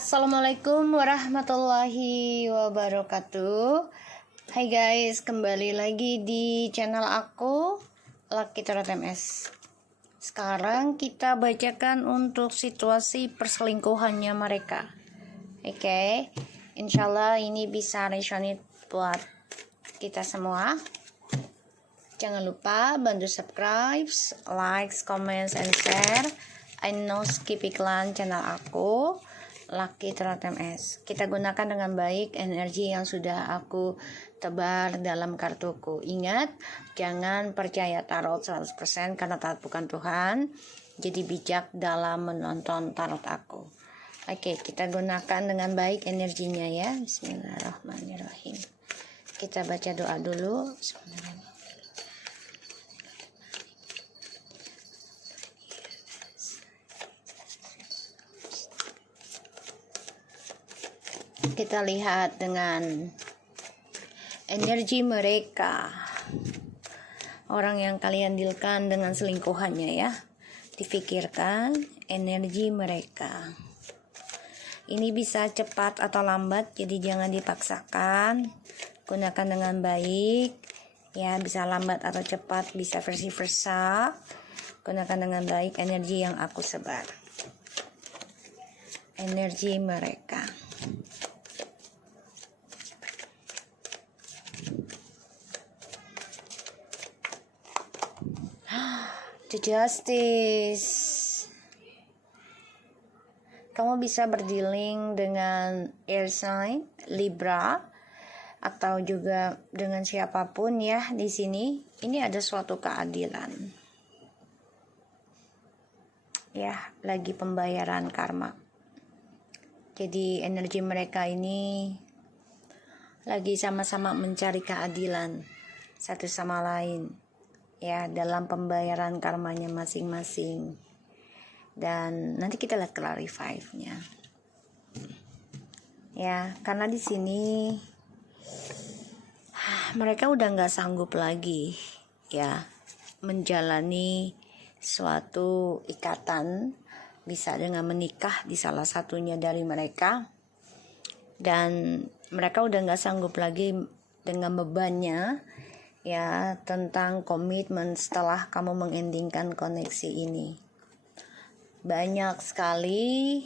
Assalamualaikum warahmatullahi wabarakatuh. Hai guys, kembali lagi di channel aku Lucky Tarot MS. Sekarang kita bacakan untuk situasi perselingkuhannya mereka. Oke, insyaallah ini bisa resonate buat kita semua. Jangan lupa bantu subscribe, like, comment, and share. I know skip iklan channel aku Lucky Tarot MS. Kita gunakan dengan baik energi yang sudah aku tebar dalam kartuku. Ingat, jangan percaya tarot 100% karena tarot bukan Tuhan. Jadi bijak dalam menonton tarot aku. Oke, kita gunakan dengan baik energinya ya. Bismillahirrahmanirrahim. Kita baca doa dulu. Bismillahirrahmanirrahim. Kita lihat dengan energi mereka, orang yang kalian dealkan dengan selingkuhannya ya. Difikirkan energi mereka. Ini bisa cepat atau lambat, jadi jangan dipaksakan. Gunakan dengan baik ya, bisa lambat atau cepat, bisa versi versa. Gunakan dengan baik energi yang aku sebar. Energi mereka. The Justice. Kamu bisa berdealing dengan air sign, Libra, atau juga dengan siapapun ya di sini. Ini ada suatu keadilan. Ya, lagi pembayaran karma. Jadi energi mereka ini lagi sama-sama mencari keadilan satu sama lain. Ya, dalam pembayaran karmanya masing-masing. Dan nanti kita lihat clarify-nya. Ya, karena di sini mereka udah nggak sanggup lagi ya menjalani suatu ikatan, bisa dengan menikah di salah satunya dari mereka, dan mereka udah nggak sanggup lagi dengan bebannya ya tentang komitmen setelah kamu mengendingkan koneksi ini. Banyak sekali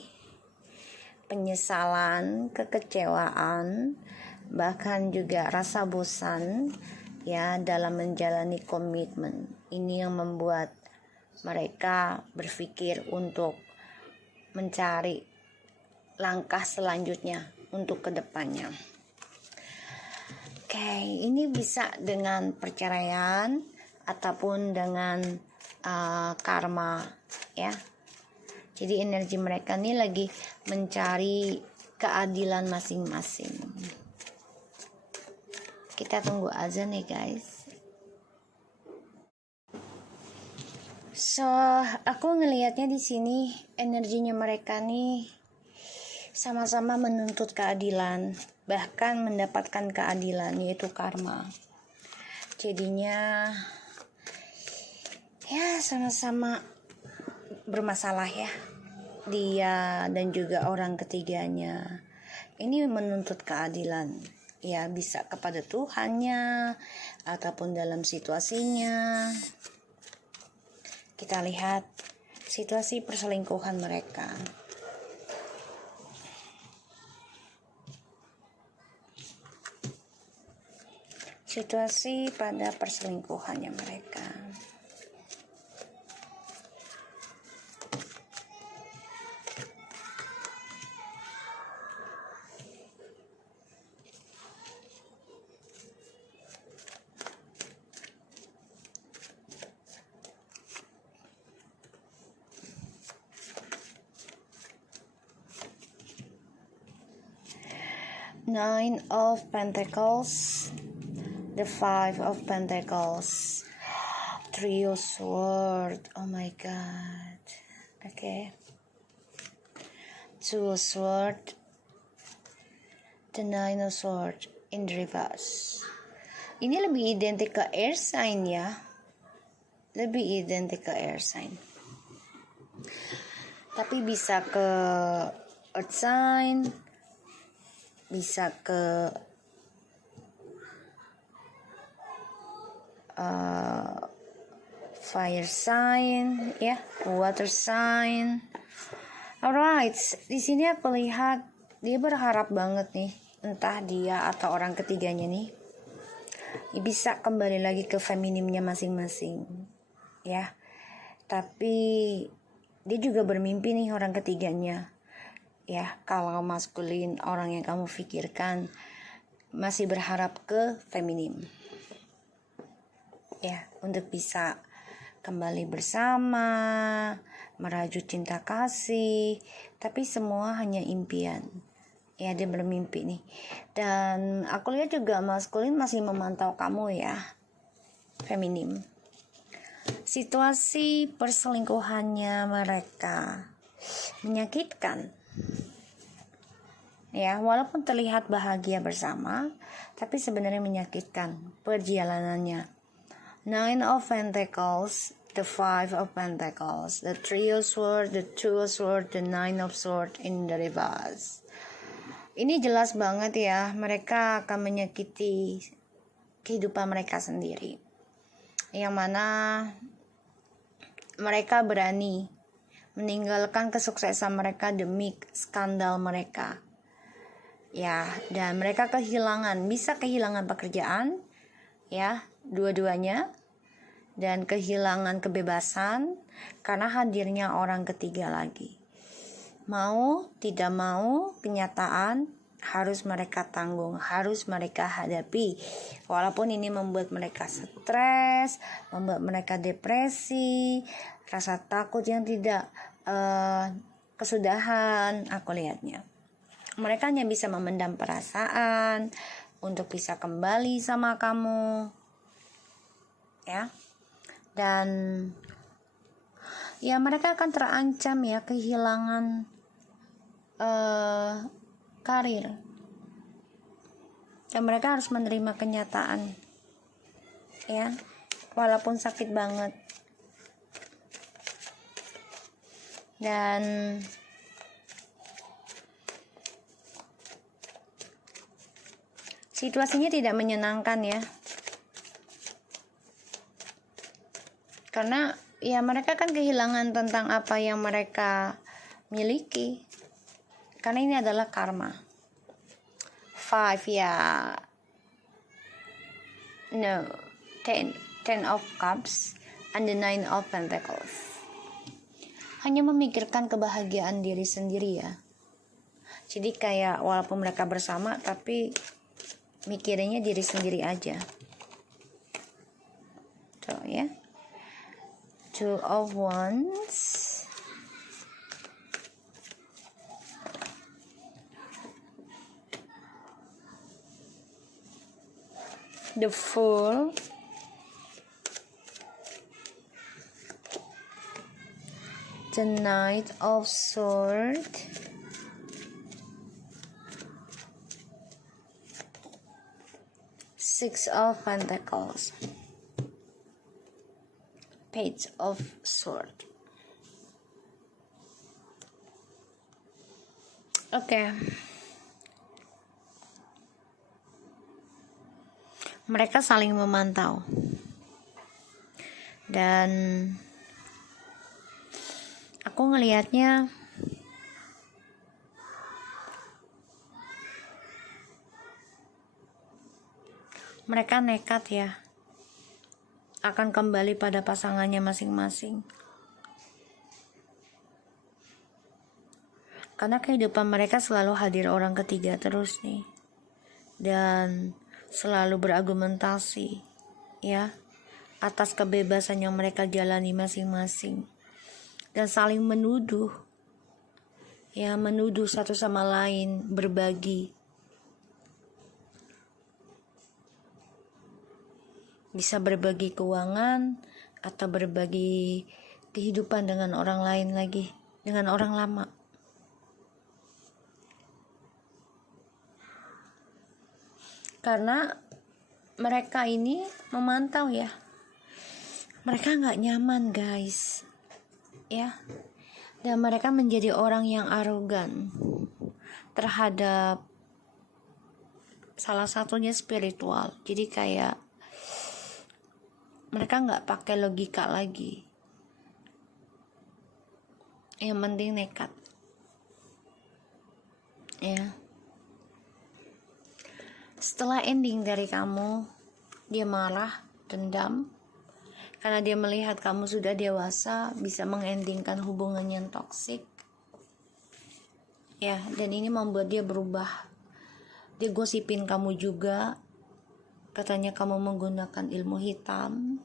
penyesalan, kekecewaan, bahkan juga rasa bosan ya dalam menjalani komitmen. Ini yang membuat mereka berpikir untuk mencari langkah selanjutnya untuk kedepannya. Oke, ini bisa dengan perceraian ataupun dengan karma ya. Jadi energi mereka ini lagi mencari keadilan masing-masing. Kita tunggu azan nih guys. So, aku ngelihatnya di sini energinya mereka nih sama-sama menuntut keadilan, bahkan mendapatkan keadilan, yaitu karma. Jadinya ya sama-sama bermasalah ya, dia dan juga orang ketiganya ini menuntut keadilan ya, bisa kepada Tuhannya ataupun dalam situasinya. Kita lihat situasi perselingkuhan mereka. Situasi pada perselingkuhannya mereka. Nine of Pentacles, the Five of Pentacles, Three of Swords, oh my god, okay, Two of Swords, the Nine of Swords in reverse. Ini lebih identik ke air sign ya, lebih identik ke air sign, tapi bisa ke earth sign, bisa ke fire sign, ya, water sign. Alright, di sini aku lihat dia berharap banget nih, entah dia atau orang ketiganya nih, bisa kembali lagi ke feminimnya masing-masing, ya. Tapi dia juga bermimpi nih orang ketiganya, ya. Kalau maskulin, orang yang kamu pikirkan masih berharap ke feminim, ya, untuk bisa kembali bersama, merajut cinta kasih. Tapi semua hanya impian, ya. Dia bermimpi nih. Dan aku lihat juga maskulin masih memantau kamu, ya, feminim. Situasi perselingkuhannya mereka menyakitkan, ya. Walaupun terlihat bahagia bersama, tapi sebenarnya menyakitkan perjalanannya. Nine of Pentacles, the Five of Pentacles, the Three of Swords, the Two of Swords, the Nine of Swords in the reverse. Ini jelas banget, ya, mereka akan menyakiti kehidupan mereka sendiri, yang mana mereka berani meninggalkan kesuksesan mereka demi skandal mereka, ya. Dan mereka bisa kehilangan pekerjaan, ya, dua-duanya, dan kehilangan kebebasan karena hadirnya orang ketiga lagi. Mau tidak mau, kenyataan harus mereka tanggung, harus mereka hadapi. Walaupun ini membuat mereka stres, membuat mereka depresi, rasa takut yang tidak kesudahan, aku lihatnya. Mereka hanya bisa memendam perasaan untuk bisa kembali sama kamu, ya. Dan ya, mereka akan terancam, ya, kehilangan karir, dan mereka harus menerima kenyataan, ya, walaupun sakit banget. Dan situasinya tidak menyenangkan, ya, karena ya mereka kan kehilangan tentang apa yang mereka miliki, karena ini adalah karma. Five, ya, no, ten of cups and the nine of pentacles. Hanya memikirkan kebahagiaan diri sendiri, ya. Jadi kayak walaupun mereka bersama, tapi mikirinnya diri sendiri aja. Tuh, ya. Two of Wands, the Fool, the Knight of Swords, Six of Pentacles, Page of Swords. Oke. Mereka saling memantau. Dan aku ngelihatnya mereka nekat, ya, akan kembali pada pasangannya masing-masing. Karena kehidupan mereka selalu hadir orang ketiga terus nih. Dan selalu berargumentasi, ya, atas kebebasan yang mereka jalani masing-masing. Dan saling menuduh, ya, menuduh satu sama lain, berbagi. Bisa berbagi keuangan atau berbagi kehidupan dengan orang lain lagi, dengan orang lama. Karena mereka ini memantau, ya. Mereka gak nyaman, guys, ya. Dan mereka menjadi orang yang arogan, terhadap salah satunya spiritual. Jadi kayak mereka nggak pakai logika lagi, yang penting nekat ya. Setelah ending dari kamu, dia marah, dendam, karena dia melihat kamu sudah dewasa, bisa mengendingkan hubungan yang toksik ya. Dan ini membuat dia berubah. Dia gosipin kamu juga, katanya kamu menggunakan ilmu hitam,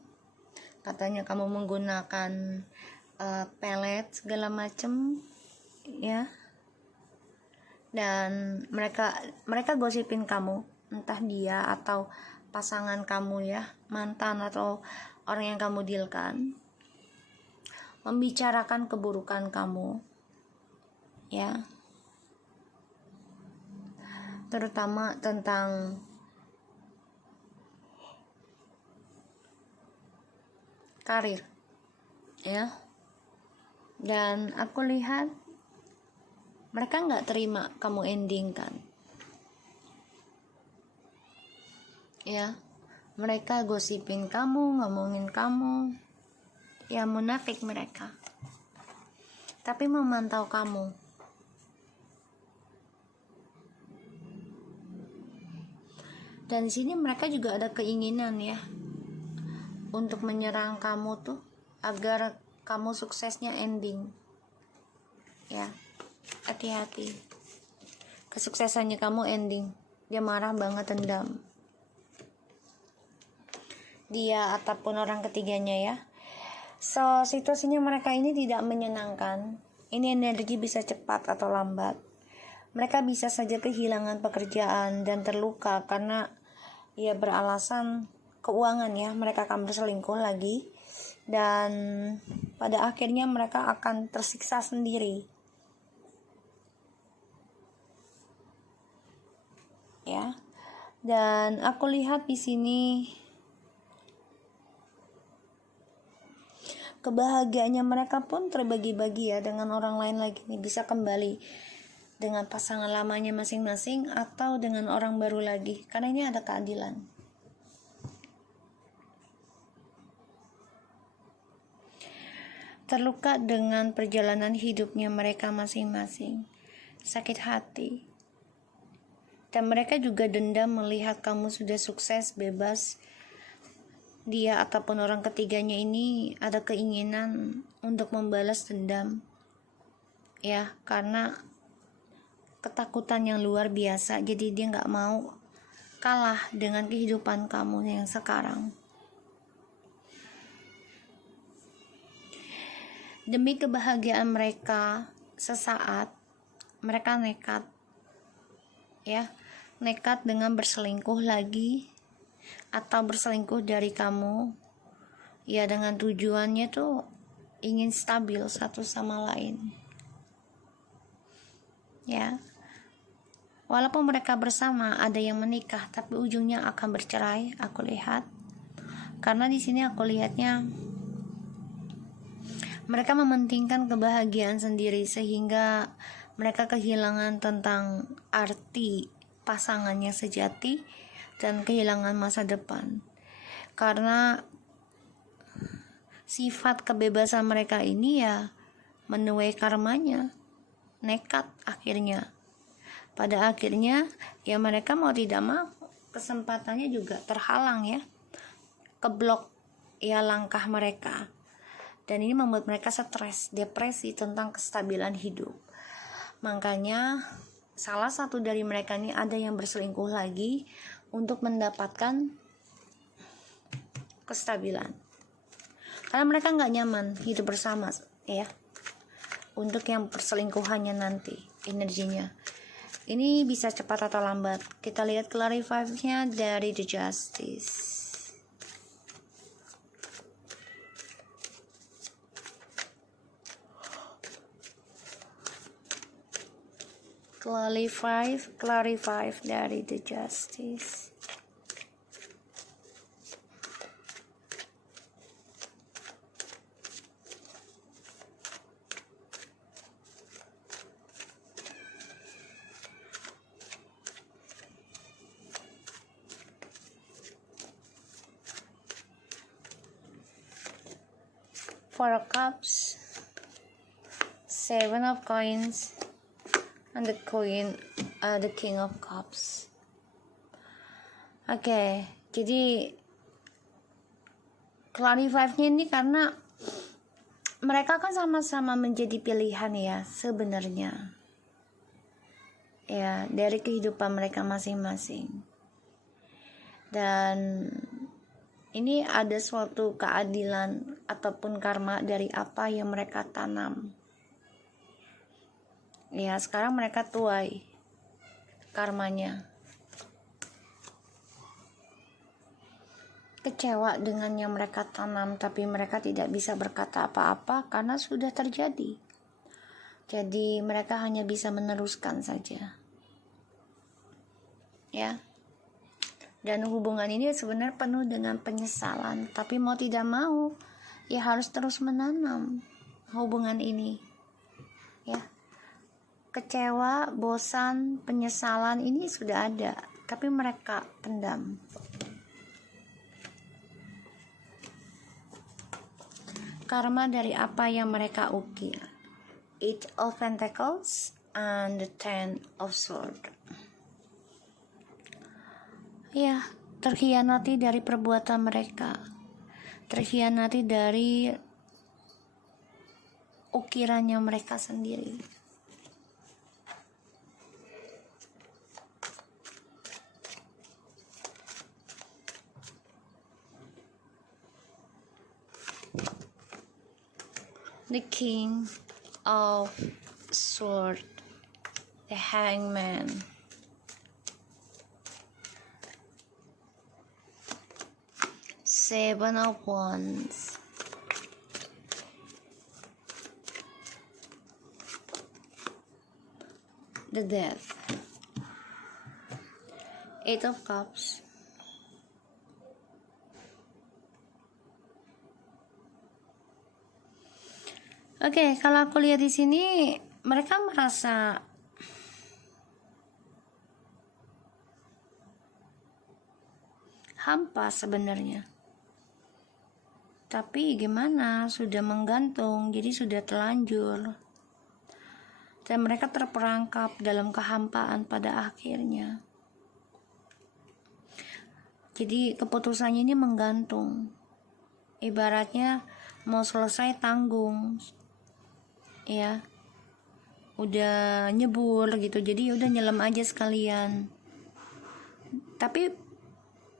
katanya kamu menggunakan pelet segala macem ya. Dan mereka gosipin kamu, entah dia atau pasangan kamu ya, mantan atau orang yang kamu dealkan, membicarakan keburukan kamu ya, terutama tentang karir ya. Dan aku lihat mereka nggak terima kamu ending kan ya. Mereka gosipin kamu, ngomongin kamu ya, munafik mereka, tapi memantau kamu. Dan di sini mereka juga ada keinginan ya untuk menyerang kamu tuh agar kamu suksesnya ending ya. Hati-hati, kesuksesannya kamu ending. Dia marah banget, dendam, dia ataupun orang ketiganya ya. So situasinya mereka ini tidak menyenangkan. Ini energi bisa cepat atau lambat. Mereka bisa saja kehilangan pekerjaan dan terluka karena ya beralasan keuangan ya. Mereka akan berselingkuh lagi, dan pada akhirnya mereka akan tersiksa sendiri ya. Dan aku lihat di sini kebahagiaannya mereka pun terbagi-bagi ya dengan orang lain lagi nih. Bisa kembali dengan pasangan lamanya masing-masing atau dengan orang baru lagi, karena ini ada keadilan. Terluka dengan perjalanan hidupnya mereka masing-masing, sakit hati, dan mereka juga dendam melihat kamu sudah sukses, bebas. Dia ataupun orang ketiganya ini ada keinginan untuk membalas dendam ya, karena ketakutan yang luar biasa. Jadi dia gak mau kalah dengan kehidupan kamu yang sekarang. Demi kebahagiaan mereka sesaat, mereka nekat ya, nekat dengan berselingkuh lagi atau berselingkuh dari kamu ya, dengan tujuannya tuh ingin stabil satu sama lain ya. Walaupun mereka bersama, ada yang menikah, tapi ujungnya akan bercerai. Aku lihat, karena di sini aku lihatnya mereka mementingkan kebahagiaan sendiri, sehingga mereka kehilangan tentang arti pasangannya sejati dan kehilangan masa depan. Karena sifat kebebasan mereka ini ya menuai karmanya, nekat akhirnya. Pada akhirnya ya mereka mau tidak mau kesempatannya juga terhalang ya, keblok ya langkah mereka. Dan ini membuat mereka stres, depresi tentang kestabilan hidup. Makanya salah satu dari mereka ini ada yang berselingkuh lagi untuk mendapatkan kestabilan, karena mereka nggak nyaman hidup bersama ya. Untuk yang perselingkuhannya nanti energinya ini bisa cepat atau lambat. Kita lihat clarify-nya dari The Justice. Clarify dari The Justice. Four of Cups, Seven of Coins, and the King of Cups. Oke, jadi clarify-nya ini karena mereka kan sama-sama menjadi pilihan ya sebenarnya, ya, dari kehidupan mereka masing-masing. Dan ini ada suatu keadilan ataupun karma dari apa yang mereka tanam. Ya, sekarang mereka tuai karmanya. Kecewa dengan yang mereka tanam, tapi mereka tidak bisa berkata apa-apa karena sudah terjadi. Jadi mereka hanya bisa meneruskan saja. Ya. Dan hubungan ini sebenarnya penuh dengan penyesalan, tapi mau tidak mau ya harus terus menanam hubungan ini. Ya. Kecewa, bosan, penyesalan ini sudah ada, tapi mereka pendam. Karma dari apa yang mereka ukir. Eight of Pentacles and the Ten of Swords. Ya, terkhianati dari perbuatan mereka. Terkhianati dari ukirannya mereka sendiri. The King of Swords, the Hangman, Seven of Wands, the Death, Eight of Cups, Oke, kalau aku lihat di sini mereka merasa hampa sebenarnya. Tapi gimana? Sudah menggantung, jadi sudah terlanjur. Dan mereka terperangkap dalam kehampaan pada akhirnya. Jadi keputusannya ini menggantung. Ibaratnya mau selesai tanggung. Ya, udah nyebur gitu, jadi udah nyelam aja sekalian. Tapi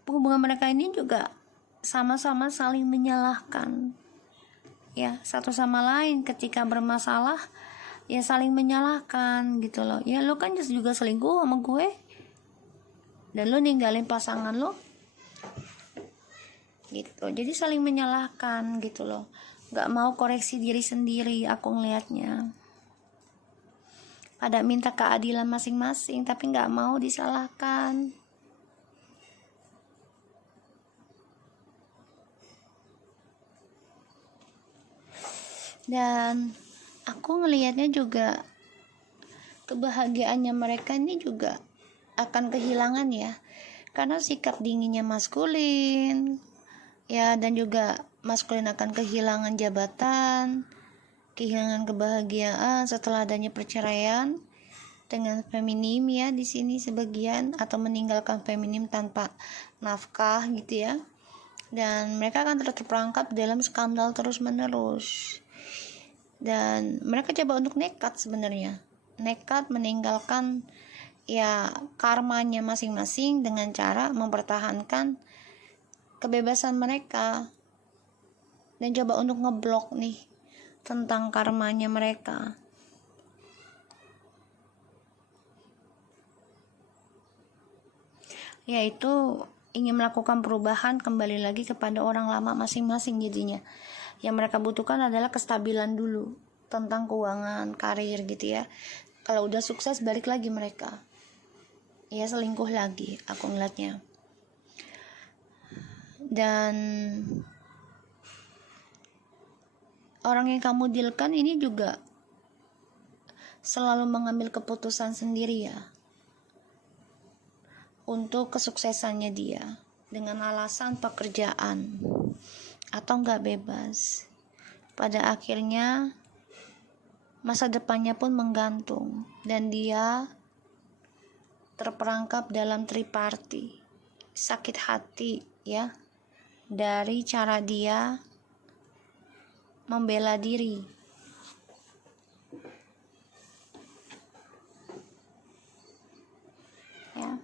hubungan mereka ini juga sama-sama saling menyalahkan, ya, satu sama lain. Ketika bermasalah ya saling menyalahkan gitu loh. Ya, lo kan juga selingkuh sama gue dan lo ninggalin pasangan lo gitu, jadi saling menyalahkan gitu loh. Gak mau koreksi diri sendiri aku ngelihatnya. Pada minta keadilan masing-masing tapi gak mau disalahkan. Dan aku ngelihatnya juga kebahagiaannya mereka ini juga akan kehilangan ya. Karena sikap dinginnya maskulin ya, dan juga maskulin akan kehilangan jabatan, kehilangan kebahagiaan setelah adanya perceraian dengan feminim ya di sini sebagian, atau meninggalkan feminim tanpa nafkah gitu ya. Dan mereka akan terperangkap dalam skandal terus-menerus. Dan mereka coba untuk nekat sebenarnya. Nekat meninggalkan ya karmanya masing-masing dengan cara mempertahankan kebebasan mereka dan coba untuk ngeblok nih tentang karmanya mereka. Yaitu ingin melakukan perubahan kembali lagi kepada orang lama masing-masing jadinya. Yang mereka butuhkan adalah kestabilan dulu tentang keuangan, karir gitu ya. Kalau udah sukses balik lagi mereka. Ya selingkuh lagi aku ngeliatnya. Dan orang yang kamu dealkan ini juga selalu mengambil keputusan sendiri ya untuk kesuksesannya dia, dengan alasan pekerjaan atau enggak bebas. pada akhirnya masa depannya pun menggantung dan dia terperangkap dalam triparti. Sakit hati ya dari cara dia membela diri. Ya.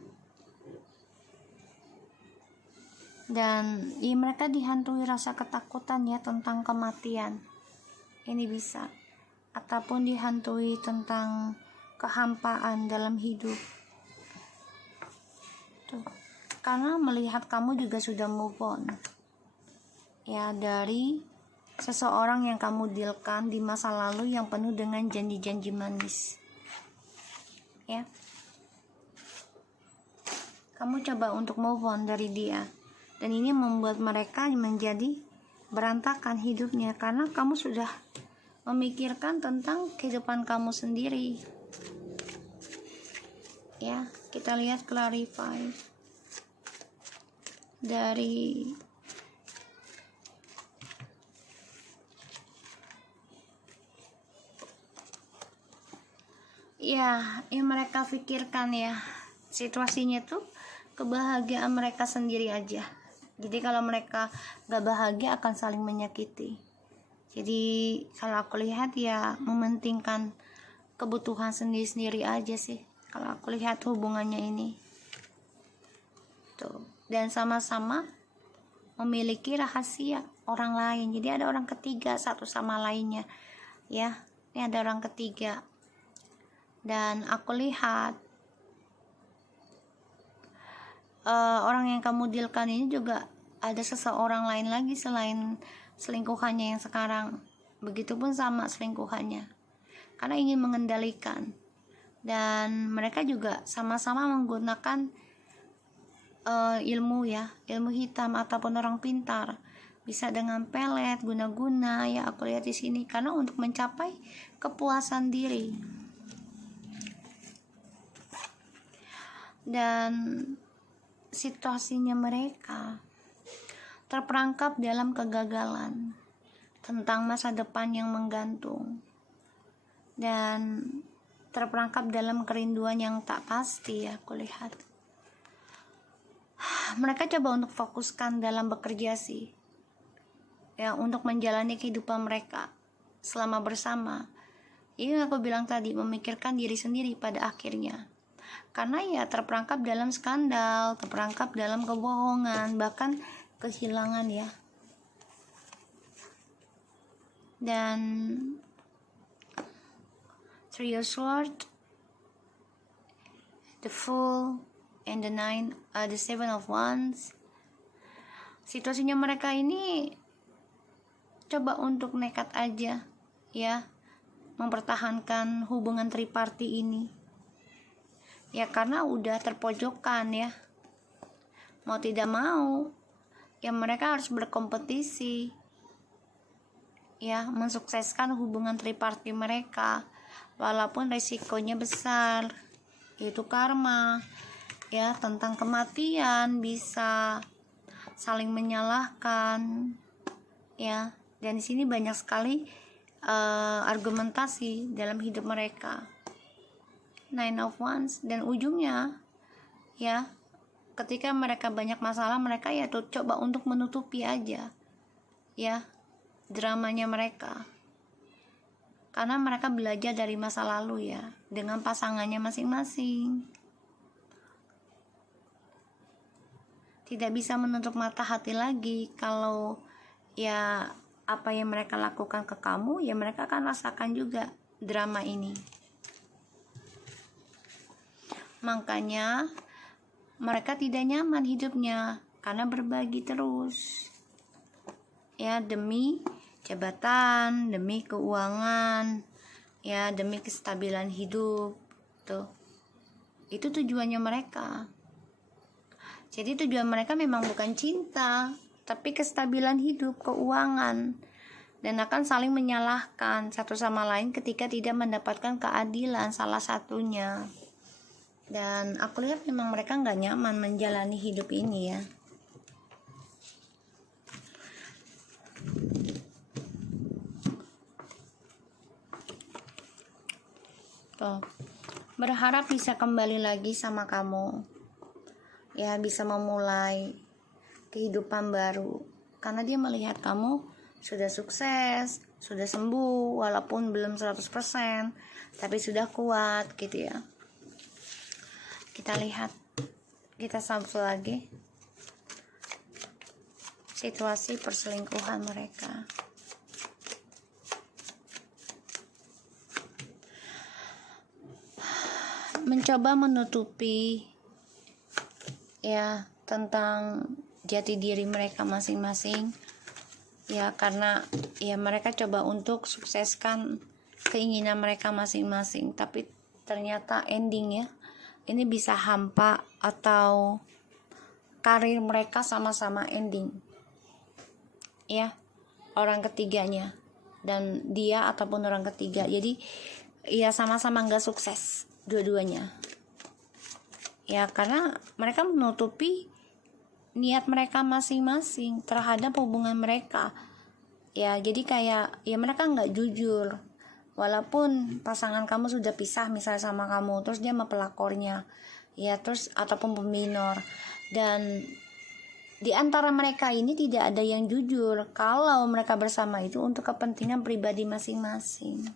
Dan mereka dihantui rasa ketakutan ya tentang kematian. Ini bisa. Ataupun dihantui tentang kehampaan dalam hidup. Tuh. Karena melihat kamu juga sudah move on. Ya, dari seseorang yang kamu dealkan di masa lalu yang penuh dengan janji-janji manis. Ya. Kamu coba untuk move on dari dia. Dan ini membuat mereka menjadi berantakan hidupnya karena kamu sudah memikirkan tentang kehidupan kamu sendiri. Ya, kita lihat clarify dari yang mereka pikirkan ya, situasinya tuh kebahagiaan mereka sendiri aja. Jadi kalau mereka gak bahagia akan saling menyakiti. Jadi kalau aku lihat ya mementingkan kebutuhan sendiri-sendiri aja sih. Kalau aku lihat hubungannya ini. Tuh. Dan sama-sama memiliki rahasia orang lain. Jadi ada orang ketiga satu sama lainnya. Ya, ini ada orang ketiga. Dan aku lihat orang yang kamu dealkan ini juga ada seseorang lain lagi selain selingkuhannya yang sekarang. Begitupun sama selingkuhannya, karena ingin mengendalikan. Dan mereka juga sama-sama menggunakan ilmu ya, ilmu hitam ataupun orang pintar. Bisa dengan pelet, guna-guna ya aku lihat di sini, karena untuk mencapai kepuasan diri. Dan situasinya mereka terperangkap dalam kegagalan tentang masa depan yang menggantung dan terperangkap dalam kerinduan yang tak pasti ya aku lihat. Mereka coba untuk fokuskan dalam bekerja sih ya, untuk menjalani kehidupan mereka selama bersama. Ini aku bilang tadi, memikirkan diri sendiri pada akhirnya. Karena ya terperangkap dalam skandal, terperangkap dalam kebohongan, bahkan kehilangan ya. Dan Three of Swords, the Fool, and the Seven of Wands. Situasinya mereka ini coba untuk nekat aja ya, mempertahankan hubungan triparti ini. Ya karena udah terpojokkan ya, mau tidak mau ya mereka harus berkompetisi ya, mensukseskan hubungan triparti mereka walaupun risikonya besar, yaitu karma ya, tentang kematian, bisa saling menyalahkan ya. Dan di sini banyak sekali argumentasi dalam hidup mereka. Nine of Wands, dan ujungnya ya ketika mereka banyak masalah, mereka ya tuh coba untuk menutupi aja ya dramanya mereka, karena mereka belajar dari masa lalu ya dengan pasangannya masing-masing. Tidak bisa menutup mata hati lagi kalau ya apa yang mereka lakukan ke kamu ya mereka akan rasakan juga drama ini. Makanya mereka tidak nyaman hidupnya karena berbagi terus ya, demi jabatan, demi keuangan ya, demi kestabilan hidup tuh. Itu tujuannya mereka. Jadi tujuan mereka memang bukan cinta, tapi kestabilan hidup, keuangan, dan akan saling menyalahkan satu sama lain ketika tidak mendapatkan keadilan salah satunya. Dan aku lihat memang mereka nggak nyaman menjalani hidup ini ya. Tuh, berharap bisa kembali lagi sama kamu, ya, bisa memulai kehidupan baru, karena dia melihat kamu sudah sukses, sudah sembuh, walaupun belum 100%, tapi sudah kuat gitu ya. Kita lihat, kita sambut lagi situasi perselingkuhan mereka. Mencoba menutupi ya tentang jati diri mereka masing-masing, ya, karena ya mereka coba untuk sukseskan keinginan mereka masing-masing, tapi ternyata endingnya ini bisa hampa atau karir mereka sama-sama ending, ya, orang ketiganya dan dia ataupun orang ketiga. Jadi ya sama-sama nggak sukses dua-duanya, ya, karena mereka menutupi niat mereka masing-masing terhadap hubungan mereka, ya. Jadi kayak ya mereka nggak jujur, walaupun pasangan kamu sudah pisah misalnya sama kamu, terus dia sama pelakornya, ya, terus ataupun peminor, dan di antara mereka ini tidak ada yang jujur kalau mereka bersama itu untuk kepentingan pribadi masing-masing.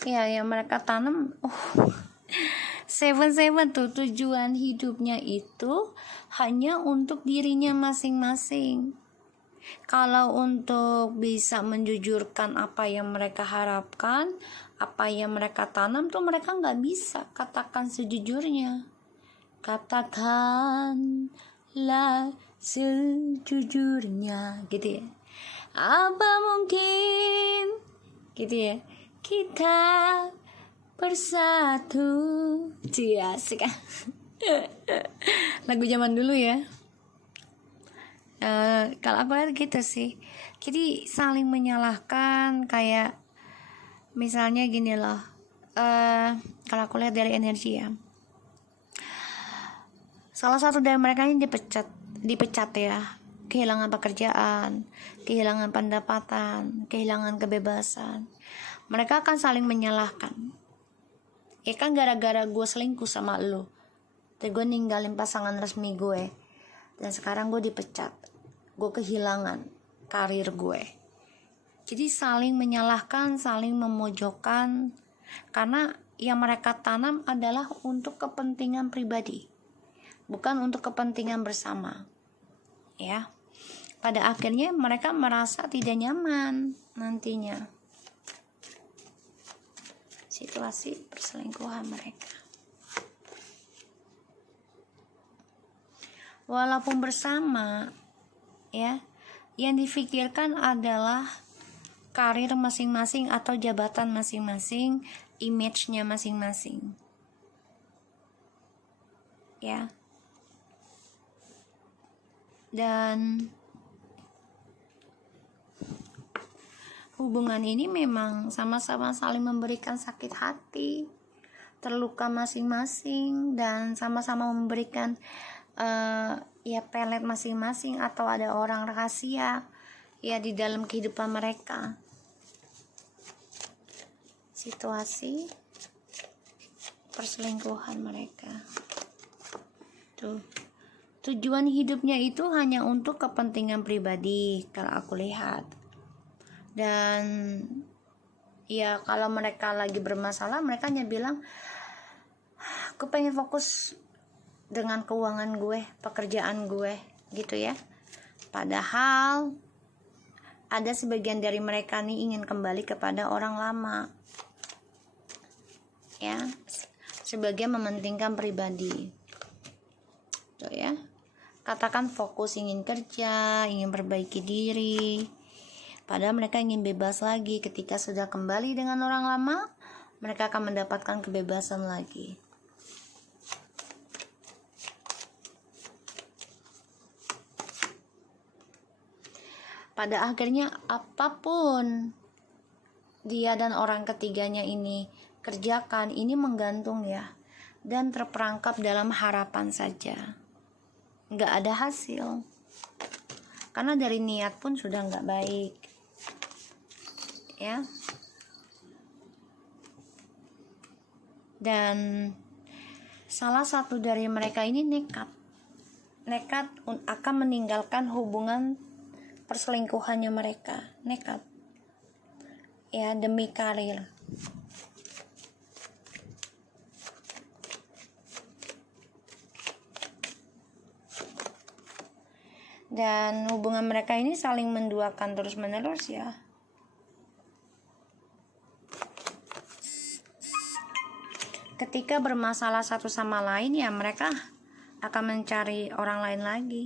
Ya, yang mereka tanam, seven tuh tujuan hidupnya itu hanya untuk dirinya masing-masing. Kalau untuk bisa menjujurkan apa yang mereka harapkan, apa yang mereka tanam tuh mereka nggak bisa katakan sejujurnya. Katakanlah sejujurnya, gitu ya. Apa mungkin, gitu ya, kita bersatu. Cia, asik kan? Lagu zaman dulu ya. Kalau aku lihat gitu sih. Jadi saling menyalahkan, kayak misalnya gini loh. Kalau aku lihat dari energi ya, salah satu dari mereka ini dipecat ya, kehilangan pekerjaan, kehilangan pendapatan, kehilangan kebebasan. Mereka akan saling menyalahkan. Ya kan, gara-gara gue selingkuh sama lo, dan gue ninggalin pasangan resmi gue, dan sekarang gue dipecat, gue kehilangan karir gue. Jadi saling menyalahkan, saling memojokkan, karena yang mereka tanam adalah untuk kepentingan pribadi, bukan untuk kepentingan bersama, ya. Pada akhirnya mereka merasa tidak nyaman nantinya. Situasi perselingkuhan mereka. Walaupun bersama, ya, yang difikirkan adalah karir masing-masing atau jabatan masing-masing, image-nya masing-masing, ya. Dan hubungan ini memang sama-sama saling memberikan sakit hati, terluka masing-masing, dan sama-sama memberikan ya pelet masing-masing, atau ada orang rahasia ya di dalam kehidupan mereka. Situasi perselingkuhan mereka tuh, tujuan hidupnya itu hanya untuk kepentingan pribadi kalau aku lihat. Dan ya kalau mereka lagi bermasalah, mereka hanya bilang, aku pengen fokus dengan keuangan gue, pekerjaan gue, gitu ya. Padahal ada sebagian dari mereka nih ingin kembali kepada orang lama, ya, sebagian mementingkan pribadi tuh ya. Katakan fokus ingin kerja, ingin perbaiki diri, padahal mereka ingin bebas lagi. Ketika sudah kembali dengan orang lama, mereka akan mendapatkan kebebasan lagi. Pada akhirnya apapun dia dan orang ketiganya ini kerjakan, ini menggantung ya, dan terperangkap dalam harapan saja, nggak ada hasil. karena dari niat pun sudah nggak baik ya. Dan salah satu dari mereka ini nekat akan meninggalkan hubungan perselingkuhannya mereka, nekat ya, demi karir. Dan hubungan mereka ini saling menduakan terus menerus ya. Ketika bermasalah satu sama lain ya mereka akan mencari orang lain lagi.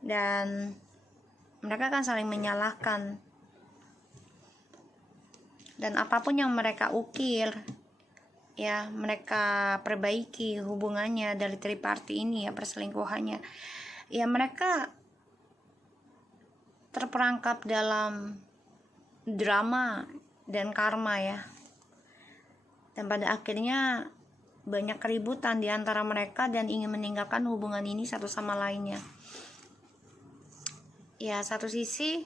Dan mereka akan saling menyalahkan. Dan apapun yang mereka ukir ya, mereka perbaiki hubungannya dari triparty ini ya, perselingkuhannya. Ya mereka terperangkap dalam drama dan karma ya. Dan pada akhirnya banyak keributan di antara mereka dan ingin meninggalkan hubungan ini satu sama lainnya. Ya, satu sisi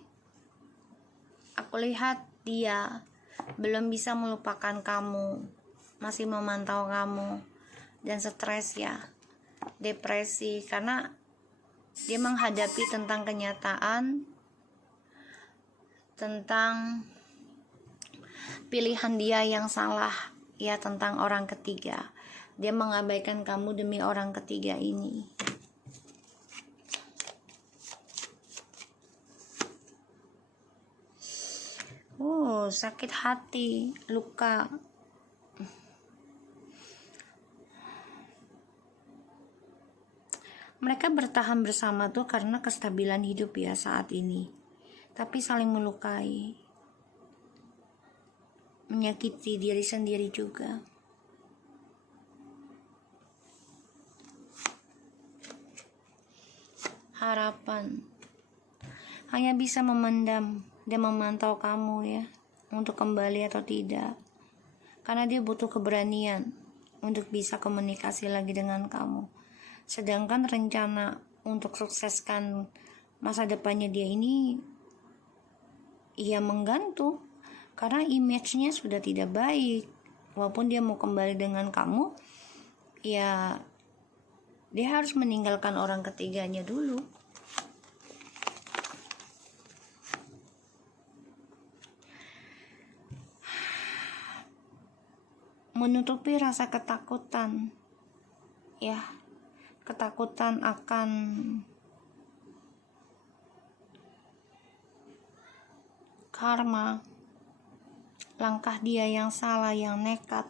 aku lihat dia belum bisa melupakan kamu, masih memantau kamu dan stres ya, depresi karena dia menghadapi tentang kenyataan, tentang pilihan dia yang salah ya, tentang orang ketiga. Dia mengabaikan kamu demi orang ketiga ini. Sakit hati, luka. Mereka bertahan bersama tuh karena kestabilan hidup ya saat ini, tapi saling melukai, menyakiti diri sendiri juga. Harapan hanya bisa memendam dan memantau kamu ya, untuk kembali atau tidak, karena dia butuh keberanian untuk bisa komunikasi lagi dengan kamu. Sedangkan rencana untuk sukseskan masa depannya dia ini ia menggantung karena image-nya sudah tidak baik. Walaupun dia mau kembali dengan kamu, ya dia harus meninggalkan orang ketiganya dulu. Menutupi rasa ketakutan ya, ketakutan akan karma, langkah dia yang salah, yang nekat.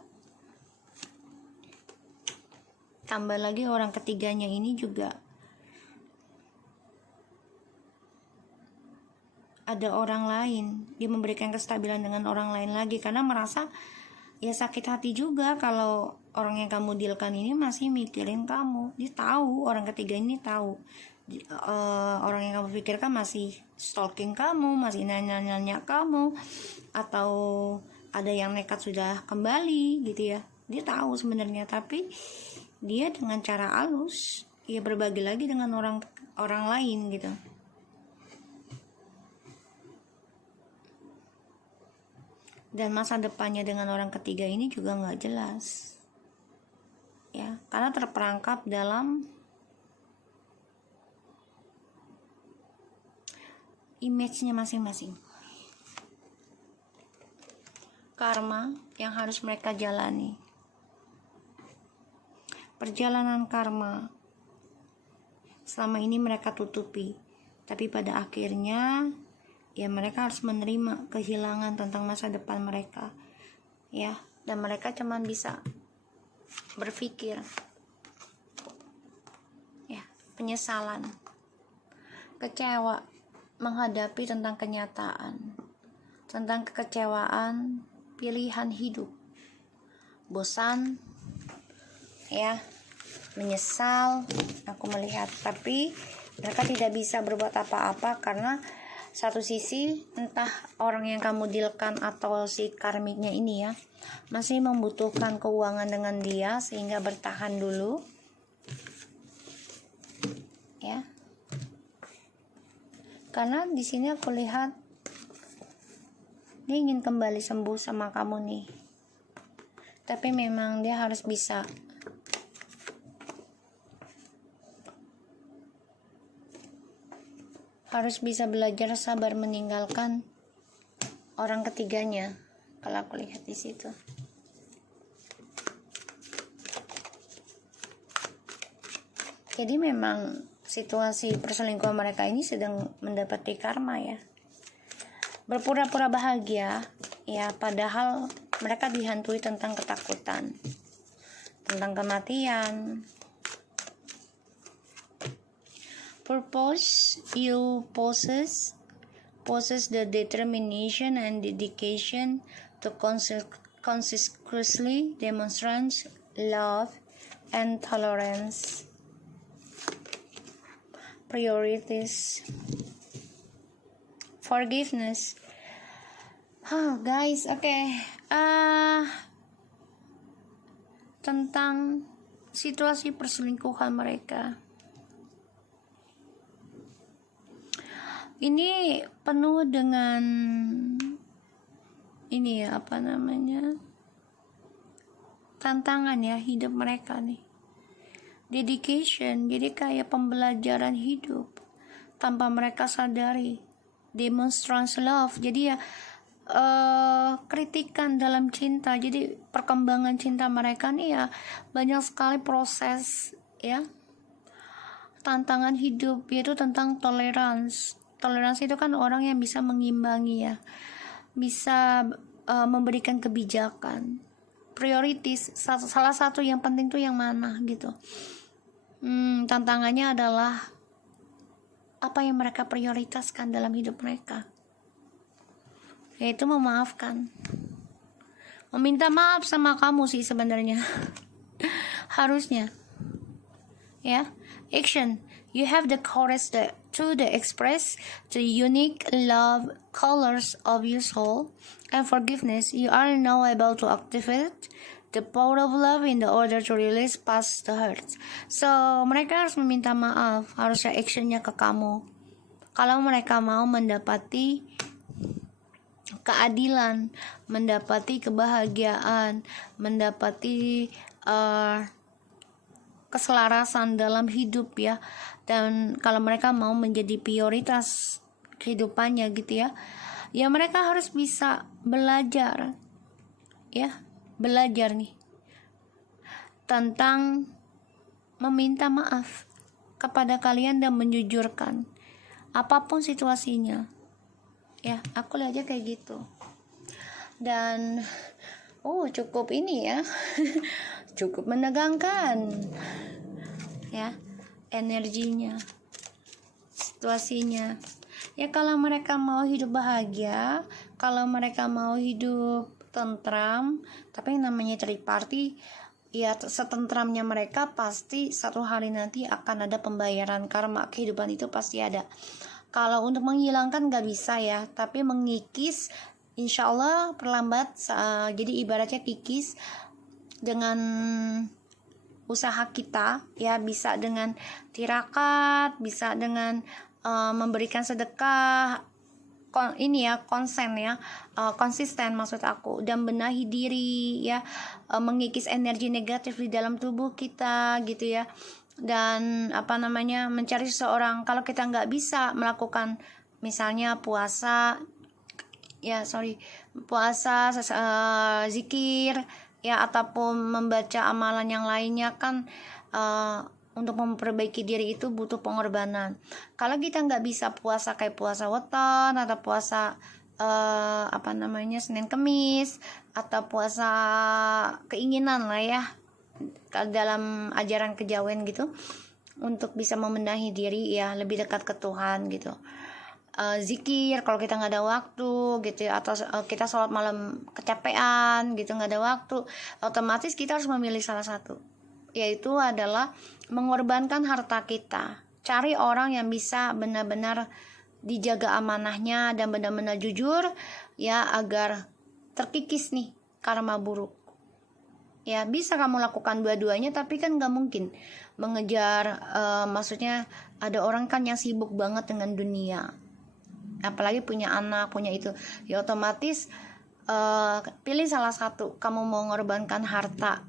Tambah lagi orang ketiganya ini juga ada orang lain, dia memberikan kestabilan dengan orang lain lagi karena merasa ya sakit hati juga kalau orang yang kamu dealkan ini masih mikirin kamu. Dia tahu, orang ketiga ini tahu orang yang kamu pikirkan masih stalking kamu, masih nanya-nanya kamu, atau ada yang nekat sudah kembali gitu ya. Dia tahu sebenarnya, tapi dia dengan cara halus ya berbagi lagi dengan orang lain gitu. Dan masa depannya dengan orang ketiga ini juga nggak jelas ya, karena terperangkap dalam image-nya masing-masing. Karma yang harus mereka jalani, perjalanan karma selama ini mereka tutupi, tapi pada akhirnya ya mereka harus menerima kehilangan tentang masa depan mereka ya. Dan mereka cuma bisa berpikir ya, penyesalan, kecewa menghadapi tentang kenyataan, tentang kekecewaan pilihan hidup, bosan ya, menyesal aku melihat. Tapi mereka tidak bisa berbuat apa-apa karena satu sisi entah orang yang kamu dealkan atau si karmiknya ini ya masih membutuhkan keuangan dengan dia sehingga bertahan dulu. Karena di sini aku lihat dia ingin kembali sembuh sama kamu nih. Tapi memang dia harus bisa belajar sabar meninggalkan orang ketiganya. Kalau aku lihat di situ. Jadi memang situasi perselingkuhan mereka ini sedang mendapati karma ya. Berpura-pura bahagia ya, padahal mereka dihantui tentang ketakutan, tentang kematian. Purpose, you possess the determination and dedication to consistently demonstrate love and tolerance. Priorities, forgiveness. Guys, okay. Tentang situasi perselingkuhan mereka. Ini penuh dengan tantangan ya hidup mereka nih. Dedication, jadi kayak pembelajaran hidup tanpa mereka sadari. Demonstrate love, jadi ya kritikan dalam cinta. Jadi perkembangan cinta mereka nih ya banyak sekali proses ya, tantangan hidup, yaitu tentang toleransi. Toleransi itu kan orang yang bisa mengimbangi ya, bisa memberikan kebijakan. Prioritas, salah satu yang penting tuh yang mana gitu. Tantangannya adalah apa yang mereka prioritaskan dalam hidup mereka, yaitu memaafkan, meminta maaf sama kamu sih sebenarnya. Harusnya ya. Action, you have the courage to express the unique love colors of your soul, and forgiveness, you are now able to activate the power of love in the order to release past the hurt. So mereka harus meminta maaf, harusnya actionnya ke kamu. Kalau mereka mau mendapati keadilan, mendapati kebahagiaan, mendapati keselarasan dalam hidup ya, dan kalau mereka mau menjadi prioritas kehidupannya gitu ya, ya mereka harus bisa belajar ya, belajar nih tentang meminta maaf kepada kalian dan menjujurkan apapun situasinya ya. Aku lihat aja kayak gitu. Dan cukup ini ya cukup menegangkan ya energinya, situasinya ya. Kalau mereka mau hidup bahagia, kalau mereka mau hidup tentram, tapi yang namanya third party ya, setentramnya mereka pasti satu hari nanti akan ada pembayaran karma. Kehidupan itu pasti ada. Kalau untuk menghilangkan gak bisa ya, tapi mengikis insya Allah perlambat. Jadi ibaratnya kikis dengan usaha kita ya, bisa dengan tirakat, bisa dengan memberikan sedekah, konsisten maksud aku, dan benahi diri ya, mengikis energi negatif di dalam tubuh kita gitu ya. Dan mencari seseorang, kalau kita nggak bisa melakukan misalnya puasa, zikir ya, ataupun membaca amalan yang lainnya kan, untuk memperbaiki diri itu butuh pengorbanan. Kalau kita nggak bisa puasa kayak puasa weton atau puasa Senin Kemis, atau puasa keinginan lah ya dalam ajaran kejawen gitu, untuk bisa membenahi diri ya, lebih dekat ke Tuhan gitu. Zikir kalau kita nggak ada waktu gitu ya, atau kita sholat malam kecapean gitu, nggak ada waktu, otomatis kita harus memilih salah satu, yaitu adalah mengorbankan harta kita. Cari orang yang bisa benar-benar dijaga amanahnya dan benar-benar jujur ya, agar terkikis nih karma buruk ya. Bisa kamu lakukan dua-duanya, tapi kan nggak mungkin mengejar, maksudnya ada orang kan yang sibuk banget dengan dunia apalagi punya anak, punya itu, ya otomatis pilih salah satu. Kamu mau mengorbankan harta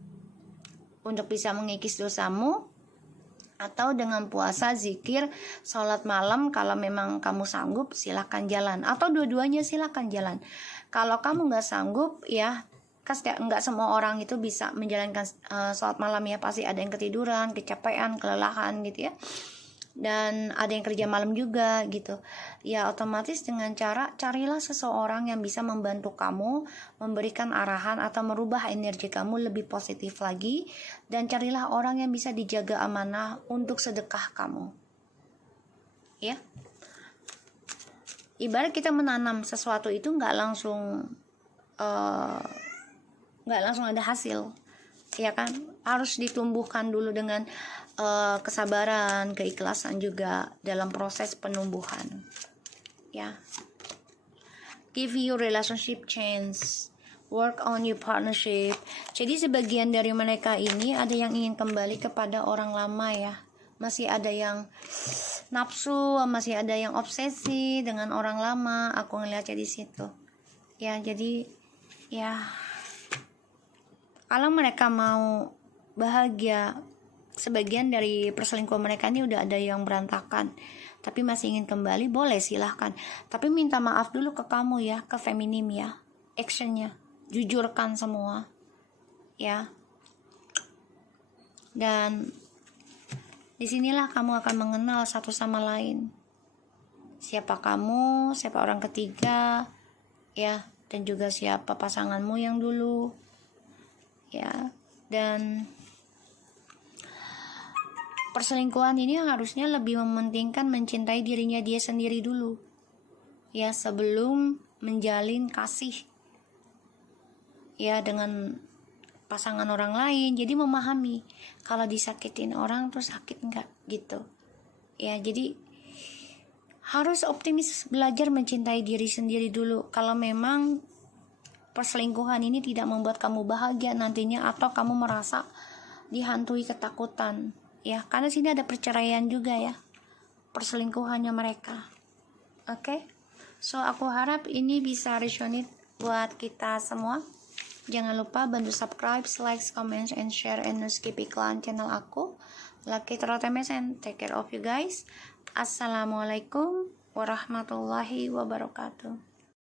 untuk bisa mengikis dosamu, atau dengan puasa, zikir, sholat malam. Kalau memang kamu sanggup, silahkan jalan, atau dua-duanya silahkan jalan. Kalau kamu nggak sanggup, ya nggak semua orang itu bisa menjalankan sholat malam ya, pasti ada yang ketiduran, kecapean, kelelahan gitu ya, dan ada yang kerja malam juga gitu ya. Otomatis dengan cara carilah seseorang yang bisa membantu kamu, memberikan arahan atau merubah energi kamu lebih positif lagi, dan carilah orang yang bisa dijaga amanah untuk sedekah kamu ya. Ibarat kita menanam sesuatu itu nggak langsung ada hasil ya kan, harus ditumbuhkan dulu dengan kesabaran, keikhlasan juga dalam proses penumbuhan ya. Give your relationship chance, work on your partnership. Jadi sebagian dari mereka ini ada yang ingin kembali kepada orang lama ya, masih ada yang nafsu, masih ada yang obsesi dengan orang lama. Aku ngeliatnya di situ ya. Jadi ya, kalau mereka mau bahagia, sebagian dari perselingkuhan mereka ini udah ada yang berantakan, tapi masih ingin kembali, boleh silahkan. Tapi minta maaf dulu ke kamu ya, ke feminim ya. Actionnya, jujurkan semua ya. Dan disinilah kamu akan mengenal satu sama lain. Siapa kamu, siapa orang ketiga ya, dan juga siapa pasanganmu yang dulu ya. Dan perselingkuhan ini harusnya lebih mementingkan mencintai dirinya dia sendiri dulu ya, sebelum menjalin kasih ya dengan pasangan orang lain. Jadi memahami kalau disakitin orang terus sakit enggak gitu ya. Jadi harus optimis, belajar mencintai diri sendiri dulu. Kalau memang perselingkuhan ini tidak membuat kamu bahagia nantinya, atau kamu merasa dihantui ketakutan ya, karena sini ada perceraian juga ya, perselingkuhannya mereka. Oke? So aku harap ini bisa resonate buat kita semua. Jangan lupa bantu subscribe, like, comment, and share, and no skip iklan channel aku, Lucky Tarot MSN. Take care of you guys. Assalamualaikum warahmatullahi wabarakatuh.